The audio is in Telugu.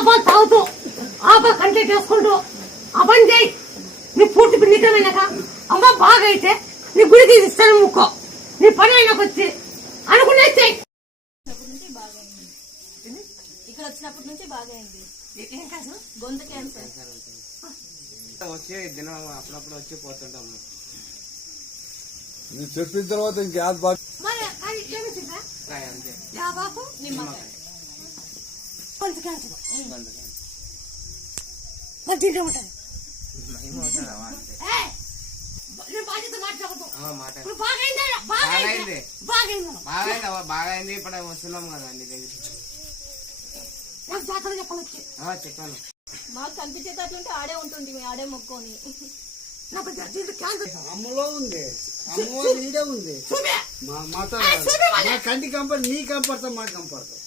ఆపా తాగుతూ ఆపా కంటెక్ట్ చేసుకుంటూ ఆ పని చేయి. నీ పూర్తి నిజమైనాక అమ్మ బాగా అయితే నీ గుడికి ఇస్తాను ముక్కో. నీ పని అయినాక వచ్చి అనుకునే చెయ్యి. ఇక్కడ వచ్చినప్పటి నుంచి బాగా అయింది. గొంతు క్యాన్సర్ వచ్చి దినం అప్పుడప్పుడు వచ్చి పోతుంటాము. నువ్వు చెప్పిన తర్వాత ఇంకేం బాగా బాగైంది. ఇప్పుడు వస్తున్నాం కదా నీ దగ్గర చెప్పాను. మాకు కనిపించేటట్లుంటే ఆడే ఉంటుంది, ఆడే మొక్కొని. అమ్మలో ఉంది, అమ్మ ఈడే ఉంది. మా కంటి కంపర్ నీ కంపడతాం, మాకు కంపడతాం.